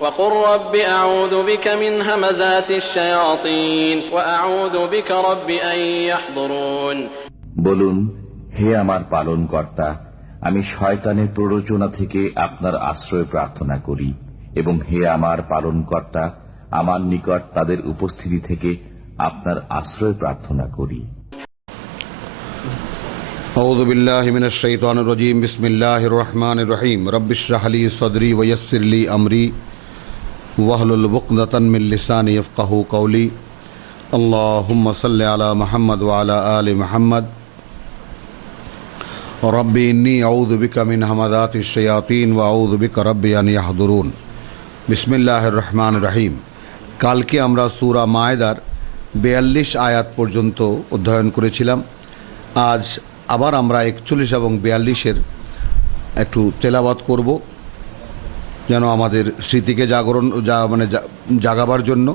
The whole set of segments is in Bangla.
وقل رب أعوذ بك من همزات الشياطين وأعوذ بك رب أن يحضرون বলুন হে আমার পালন কর্তা আমি শয়তানের প্ররোচনা থেকে আপনার আশ্রয় প্রার্থনা করি এবং হে আমার পালন কর্তা আমার নিকট তাদের উপস্থিতি থেকে আপনার আশ্রয় প্রার্থনা করি أعوذ بالله من الشيطان الرجيم بسم الله الرحمن الرحيم رب اشرح لي صدري ويسر لي أمري ওয়াহলুল বকদাতান মিল্লিসান ইফকাহু কৌলি আল্লাহ সাল্লি আলা মুহাম্মদ ওয়া আলা আলি মুহাম্মদ। রব্বি ইন্নি আউযু বিকা মিন হামাদাতি শায়াতিন ওয়া আউযু বিকা রব্বি আন ইয়াহদুরুন। বিসমিল্লাহির রহমানির রহিম। কালকে আমরা সূরা মায়দার বিয়াল্লিশ আয়াত পর্যন্ত অধ্যয়ন করেছিলাম। আজ আবার আমরা একচল্লিশ এবং বিয়াল্লিশের একটু তেলাবাদ করব। যেন আমাদের স্মৃতিকে জাগরণ, যা মানে জাগাবার জন্য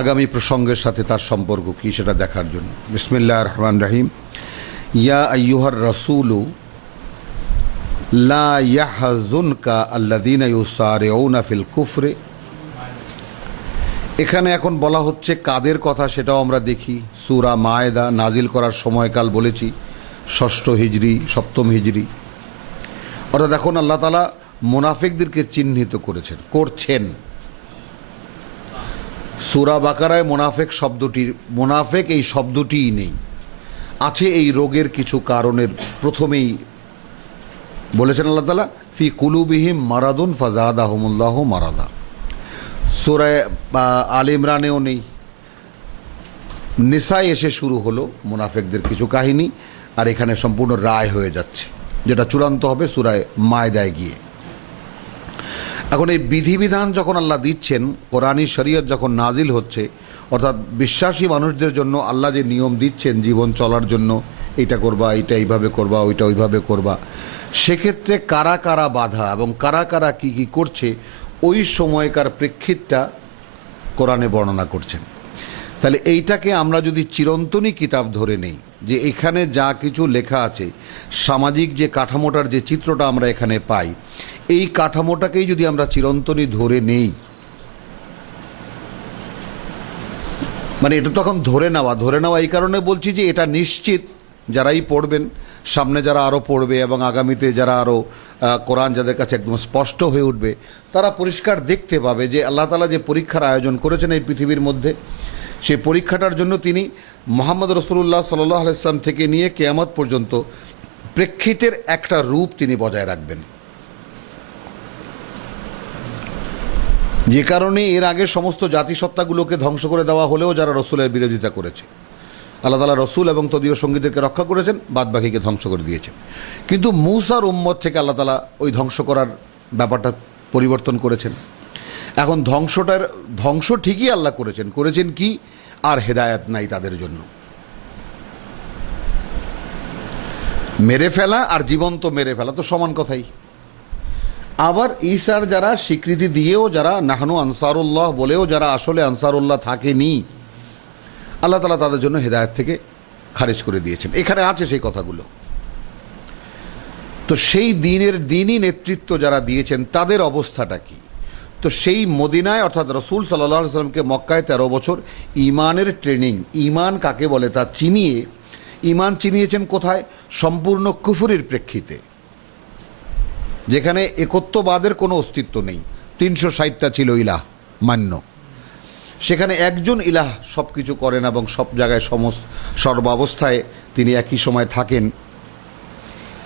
আগামী প্রসঙ্গের সাথে তার সম্পর্ক কী সেটা দেখার জন্য। বিসমিল্লাহ রহমান রাহিম। ইয়া আইয়ুহার রসুলু, লা ইয়াহজুনকা আল্লাদিনা ফিল কুফরে। এখানে এখন বলা হচ্ছে কাদের কথা সেটাও আমরা দেখি। সুরা মায়েদা নাজিল করার সময়কাল বলেছি, ষষ্ঠ হিজড়ি সপ্তম হিজড়ি অর্থাৎ এখন আল্লাহ তালা মোনাফেকদেরকে চিহ্নিত করেছেন, করছেন। সুরা বাকারায় মোনাফেক শব্দটির মোনাফেক এই শব্দটিই নেই। আছে এই রোগের কিছু কারণের প্রথমেই বলেছেন আল্লাহ তালা ফি কুলুবিহিম মারাদুন ফাজাদ আহমুল্লাহ মারাদা। সুরায় আল ইমরানেও নেই। নিসায় এসে শুরু হলো মুনাফেকদের কিছু কাহিনী, আর এখানে সম্পূর্ণ রায় হয়ে যাচ্ছে, যেটা চূড়ান্ত হবে সুরায় মায়দায় গিয়ে। এখন এই বিধিবিধান যখন আল্লাহ দিচ্ছেন কোরআনী শরীয়ত যখন নাজিল হচ্ছে, অর্থাৎ বিশ্বাসী মানুষদের জন্য আল্লাহ যে নিয়ম দিচ্ছেন জীবন চলার জন্য এটা করবা এটা এইভাবে করবা, ওইটা ওইভাবে করবা, সেক্ষেত্রে কারা কারা বাধা এবং কারা কারা কী কী করছে, ওই সময়কার প্রেক্ষিতটা কোরআনে বর্ণনা করছেন। তাহলে এইটাকে আমরা যদি চিরন্তনী কিতাব ধরে নেই, যে এখানে যা কিছু লেখা আছে, সামাজিক যে কাঠামোটার যে চিত্রটা আমরা এখানে পাই, এই কাঠামোটাকেই যদি আমরা চিরন্তনী ধরে নেই মানে এটা তখন ধরে নেওয়া ধরে নেওয়া এই কারণে বলছি যে এটা নিশ্চিত, যারাই পড়বেন, সামনে যারা আরও পড়বে এবং আগামীতে যারা আরও কোরআন যাদের কাছে একদম স্পষ্ট হয়ে উঠবে, তারা পরিষ্কার দেখতে পাবে যে আল্লাহ তালা যে পরীক্ষার আয়োজন করেছেন এই পৃথিবীর মধ্যে সেই পরীক্ষাটার জন্য তিনি মোহাম্মদ রসুল্লাহ সাল্লাহ আলাইসলাম থেকে নিয়ে কেয়ামত পর্যন্ত প্রেক্ষিতের একটা রূপ তিনি বজায় রাখবেন। যে কারণে এর আগে সমস্ত জাতিসত্তাগুলোকে ধ্বংস করে দেওয়া হলেও যারা রসুলের বিরোধিতা করেছে, আল্লাহ তালা রসুল এবং তদীয় সঙ্গীদেরকে রক্ষা করেছেন, বাদবাকিকে ধ্বংস করে দিয়েছেন। কিন্তু মুসার উম্মত থেকে আল্লাহ তালা ওই ধ্বংস করার ব্যাপারটা পরিবর্তন করেছেন। এখন ধ্বংসটার, ধ্বংস ঠিকই আল্লাহ করেছেন। করেছেন কি? আর হেদায়াত নাই তাদের জন্য। মেরে ফেলা আর জীবন্ত মেরে ফেলা তো সমান কথাই। আবার ঈসার যারা স্বীকৃতি দিয়েও যারা নাহানু আনসারুল্লাহ বলেও যারা আসলে আনসারুল্লাহ থাকেনি, আল্লাহ তালা তাদের জন্য হেদায়ত থেকে খারিজ করে দিয়েছেন। এখানে আছে সেই কথাগুলো। তো সেই দিনের দিনই নেতৃত্ব যারা দিয়েছেন, তাদের অবস্থাটা কি? তো সেই মদিনায়, অর্থাৎ রসুল সাল্লাহ সাল্লামকে মক্কায় তেরো বছর ইমানের ট্রেনিং ইমান কাকে বলে? তা চিনিয়ে ইমান চিনিয়েছেন কোথায়? সম্পূর্ণ কুফুরির প্রেক্ষিতে। যেখানে একত্ববাদের কোনো অস্তিত্ব নেই। তিনশো ষাটটা ছিল ইলাহ, মান্য। সেখানে একজন ইলাহ সব কিছু করেন এবং সব জায়গায় সমস্ত, সর্বাবস্থায় তিনি একই সময় থাকেন।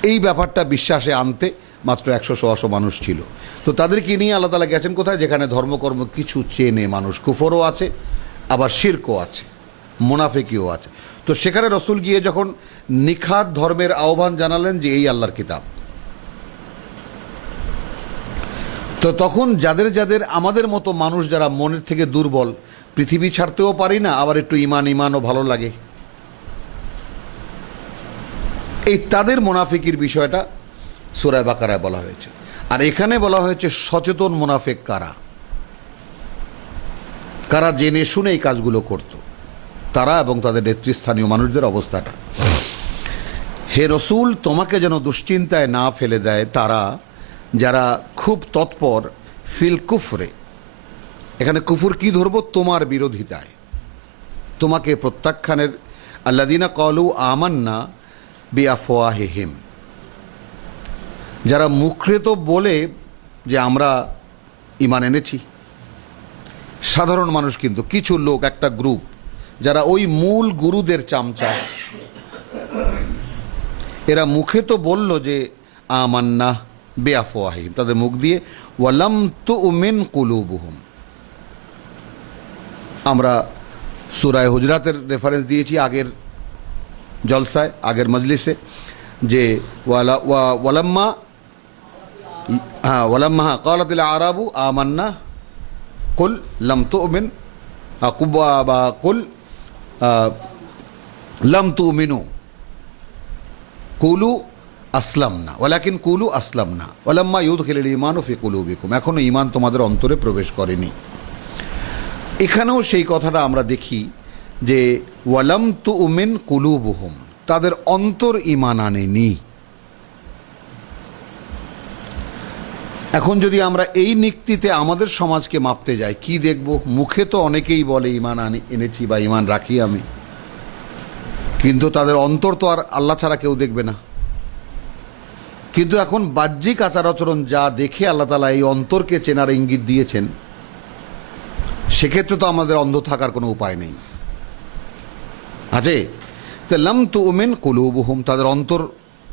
এই ব্যাপারটা বিশ্বাসে আনতে মাত্র একশো সোয়াশো মানুষ ছিল। তো তাদেরকে নিয়ে আল্লাহ তালা গেছেন কোথায়? যেখানে ধর্মকর্ম কিছু চেনে মানুষ। কুফরও আছে, আবার শির্কও আছে, মোনাফেকিও আছে। তো সেখানে রসুল গিয়ে যখন নিখাত ধর্মের আহ্বান জানালেন যে এই আল্লাহর কিতাব। তো তখন যাদের যাদের আমাদের মতো মানুষ যারা মনের থেকে দুর্বল, পৃথিবী ছাড়তেও পারি না, আবার একটু ইমান ইমানও ভালো লাগে। এই তাদের মোনাফিকির বিষয়টা সুরায় বাকারায় বলা হয়েছে। আর এখানে বলা হয়েছে, সচেতন মুনাফেক কারা? কারা জেনে শুনে এই কাজগুলো করত? তারা এবং তাদের নেতৃস্থানীয় মানুষদের অবস্থাটা। হে রসুল, তোমাকে যেন দুশ্চিন্তায় না ফেলে দেয় তারা যারা খুব তৎপর, ফিল কুফরে। এখানে কুফুর কি ধরবো? তোমার বিরোধিতায়। তোমাকে প্রত্যাখ্যানের আল্লাদিনা কলু আমান্না বিআফওয়াহিহিম। যারা মুখে তো বলে যে আমরা ইমান এনেছি, সাধারণ মানুষ কিন্তু, কিছু লোক, একটা গ্রুপ, যারা ওই মূল গুরুদের চামচা। এরা মুখে তো বলল যে, আমান্না বেআফওয়াহিম তাদের মুখ দিয়ে, ওয়ালাম তু উমেন কুলুবুহুম। আমরা সুরায় হুজরাতের রেফারেন্স দিয়েছি আগের জলসায়, আগের মজলিসে, যে, ওয়ালা, ওয়া- ওয়ালাম্মা ওয়ালাম্মা হ্যাঁ কালাতিল আরাবু আমান্না কুল লাম তুমিন কুবা বা কুল লাম তুমিনু কুলু আসলাম না ওলাকিন কুলু আসলাম না ওলাম্মা ইউদ খেলের ইমানও ফি কুলু বিকুম এখনও ইমান তোমাদের অন্তরে প্রবেশ করেনি এখানেও সেই কথাটা আমরা দেখি যে ওয়ালাম তু উমেন কুলুবুহুম তাদের অন্তর ইমান আনেনি এখন যদি আমরা এই নিক্তিতে আমাদের সমাজকে মাপতে যাই, কি দেখব? মুখে তো অনেকেই বলে, ইমান আনি, এনেছি বা ইমান রাখি আমি। কিন্তু তাদের অন্তর তো আর আল্লাহ ছাড়া কেউ দেখবে না। কিন্তু এখন বাহ্যিক আচার আচরণ যা দেখে আল্লাহ তালা এই অন্তরকে চেনার ইঙ্গিত দিয়েছেন, সেক্ষেত্রে তো আমাদের অন্ধ থাকার কোনো উপায় নেই। আছে? লাম তু উমেন কুলুবুহুম, তাদের অন্তর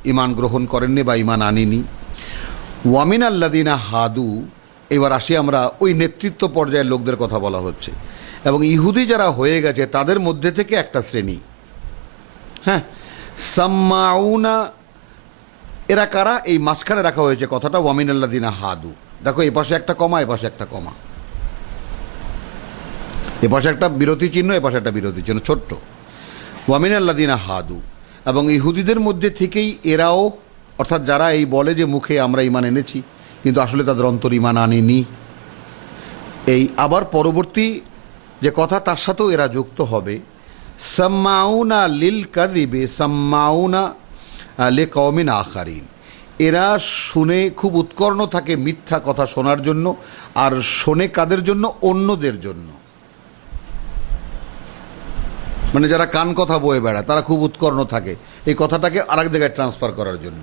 ইমান গ্রহণ করেননি বা ইমান আনেনি। ওয়ামিন আল্লাদিনা হাদু, এবার আসি আমরা ওই নেতৃত্ব পর্যায়ের লোকদের কথা বলা হচ্ছে। এবং ইহুদি যারা হয়ে গেছে, তাদের মধ্যে থেকে একটা শ্রেণি। হ্যাঁ? সাম্মাউনা, এরা কারা? এই মাঝখানে রাখা হয়েছে কথাটা, ওয়ামিন আল্লাদিনা হাদু। দেখো, এ পাশে একটা কমা, এ পাশে একটা কমা। এ পাশে একটা বিরতি চিহ্ন, এ পাশে একটা বিরতি চিহ্ন, ছোট্ট। ওয়ামিন আল্লাদিনা হাদু। এবং ইহুদিদের মধ্যে থেকেই এরাও অর্থাৎ যারা এই বলে যে মুখে আমরা ইমান এনেছি, কিন্তু আসলে তাদের অন্তর ইমান আনেনি। এই আবার পরবর্তী যে কথা, তার সাথেও এরা যুক্ত হবে। সাম্মাউনা লিল কাদিবে সাম্মাউনা লে কওমিন আখারিন। এরা শুনে খুব উৎকর্ণ থাকে মিথ্যা কথা শোনার জন্য, আর শোনে কাদের জন্য? অন্যদের জন্য। মানে যারা কান কথা বয়ে বেড়ায়, তারা খুব উৎকর্ণ থাকে এই কথাটাকে আরেক জায়গায় ট্রান্সফার করার জন্য।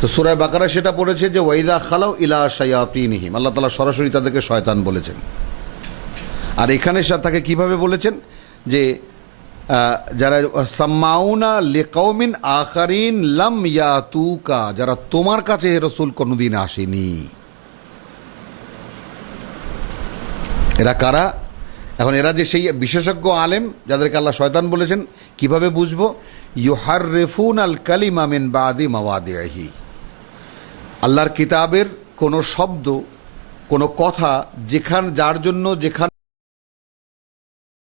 তো সুরায় বাকারা সেটা পড়েছে যে ওয়াইদা খালাও ইলা শায়াতিনহিম। আল্লাহ তালা সরাসরি তাদেরকে শয়তান বলেছেন। আর এখানে তাকে কীভাবে বলেছেন? যে যারা, সাম্মাউনা লেকৌমিন আখারিন লাম ইয়াতুকা। যারা তোমার কাছে হে রসুল কোনোদিন আসেনি। এরা কারা? এখন এরা যে সেই বিশেষজ্ঞ আলেম, যাদেরকে আল্লাহ শয়তান বলেছেন, কীভাবে বুঝব? ইউহার রেফুন আল কালিমা মিন বাদি মাওয়াদিহি আল্লাহর কিতাবের কোনো শব্দ কোনো কথা যেখান যার জন্য যেখান